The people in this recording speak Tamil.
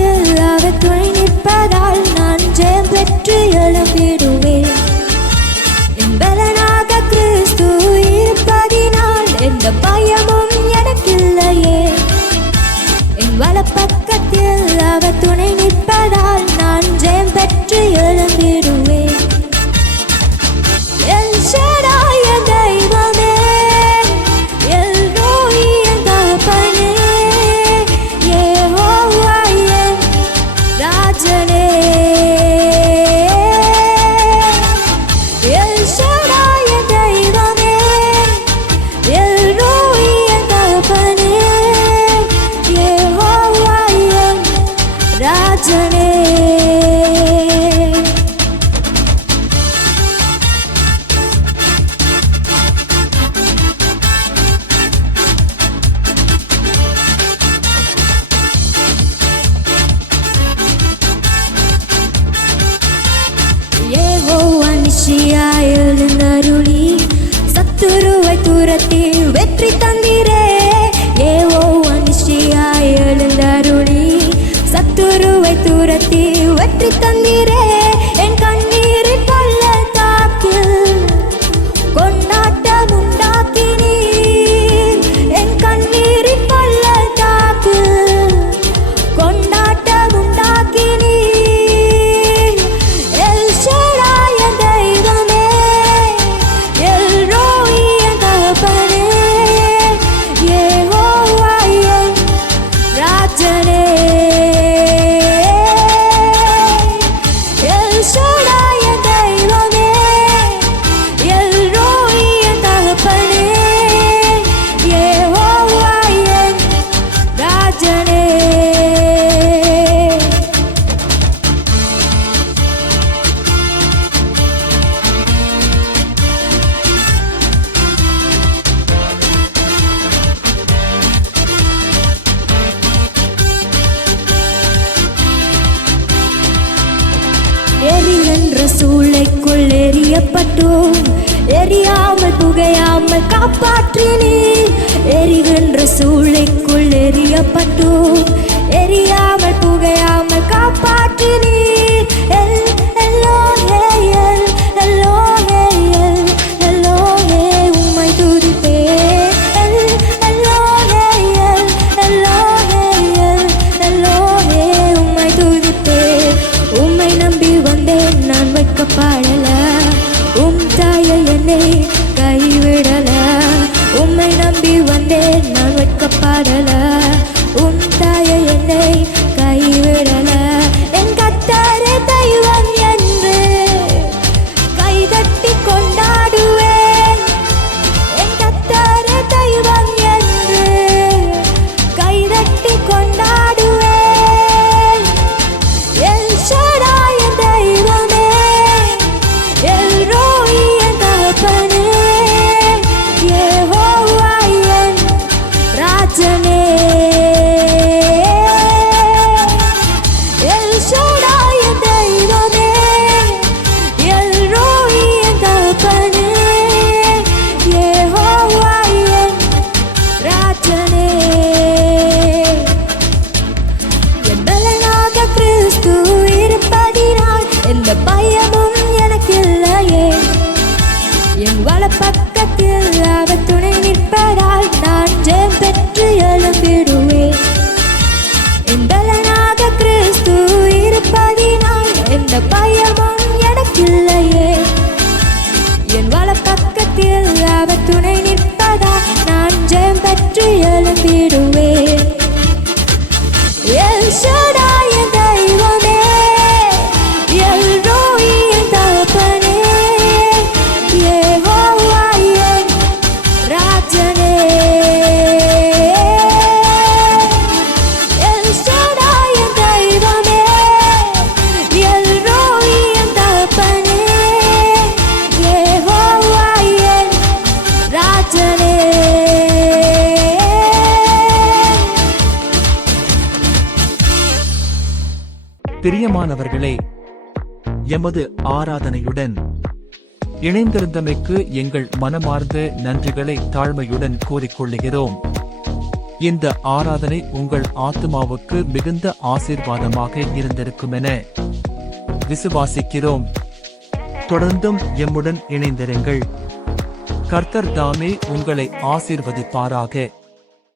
பக்கத்தில் அவர் துணை நிற்பதால் நான் ஜெயம் பெற்று எழும்பிடுவேன். என் பலனாக கிறிஸ்து இருப்பதினால் எந்த பயமும் எனக்கில்லையே. என் வலப்பக்கத்தில் அவர் துணை நிற்பதால் நான் ஜெயம் பெற்று எழும்பிடுவேன். எல் ஷடாய் என் தெய்வமே, எல் ரோயி என் தகப்பனே, யெகோவா என் ராஜனே. எல் ஷடாய் என் தெய்வமே, எல் ரோயி என் தகப்பனே, யெகோவா என் ராஜனே. யெகோவா நிசியாய் எழுந்தருளி சத்துருவை துரத்தி வெற்றி தந்தீரே. யெகோவா நிசியாய் எழுந்தருளி சத்துருவை துரத்தி வெற்றி தந்தீரே. என் கண்ணீரின் பள்ளத்தாக்கில் கொண்டாட்டம் உண்டாக்கினீர். என் கண்ணீரின் பள்ளத்தாக்கில் கொண்டாட்டம் உண்டாக்கினீர். எல் ஷடாய் என் தெய்வமே, எல் ரோயி என் தகப்பனே, யெகோவா என் ராஜனே. எல் ஷடாய் என் தெய்வமே, எல் ரோயி என் தகப்பனே, யெகோவா என் ராஜனே. எரிகின்ற சூளைக்குள் எரியப்பட்டோம், எரியாமல் புகையாமல் காப்பாற்றினீர். எரிகின்ற சூளைக்குள் எரியப்பட்டோம், எரியாமல் புகையாமல் காப்பாற்றினீர். எல் எல்லோஹே, எல் எல்லோஹே, எல் எல்லோஹே உம்மை துதிப்பேன். எல் எல்லோஹே, எல் எல்லோஹே, எல் எல்லோஹே உம்மை துதிப்பேன். உம்மை நம்பி வந்தேன் நான் வைக்கப்படல, உம் தாயை என்னை கைவிடல. உம்மை நம்பி வந்தேன் நான் வைக்கப்படல, உம் தாயை என்னை கைவிடல. என் கர்த்தரே தெய்வம் என்று கைதட்டி கொண்டாடுவேன். என் கர்த்தரே தெய்வம் என்று கைதட்டி கொண்டாடுவேன். எல் ஷடாய் என் தெய்வமே, எல் ரோயி என் தகப்பனே, யெகோவா என் ராஜனே. எல் ஷடாய் என் தெய்வமே, எல் ரோயி என் தகப்பனே, யெகோவா என் ராஜனே. என் பலனாக கிறிஸ்து இருப்பதினால் எந்த பயமும் எனக்கில்லையே. என் வலப்பக்கத்தில் அவர் துணை நிற்பதால் நான் ஜெயம் பெற்று எழும்பிடுவேன். என் பலனாக கிறிஸ்து இருப்பதினால் எந்த பயமும் எனக்கில்லையே. என் வலப்பக்கத்தில் அவர் துணை நிற்பதால் நான் ஜெயம் பெற்று எழும்பிடுவேன். எல் ஷடாய் என் தெய்வமே, எல் ரோயி என் தகப்பனே, யெகோவா என் ராஜனே. எல் ஷடாய் என் தெய்வமே, எல் ரோயி என் தகப்பனே, யெகோவா என் ராஜனே. பிரியமானவர்களே, எமது ஆராதனையுடன் இணைந்திருந்தமைக்கு எங்கள் மனமார்ந்த நன்றிகளை தாழ்மையுடன் கூறிக்கொள்ளுகிறோம். இந்த ஆராதனை உங்கள் ஆத்துமாவுக்கு மிகுந்த ஆசீர்வாதமாக இருந்திருக்குமென விசுவாசிக்கிறோம். தொடர்ந்தும் எம்முடன் இணைந்திருங்கள். கர்த்தர் தாமே உங்களை ஆசீர்வதிப்பாராக.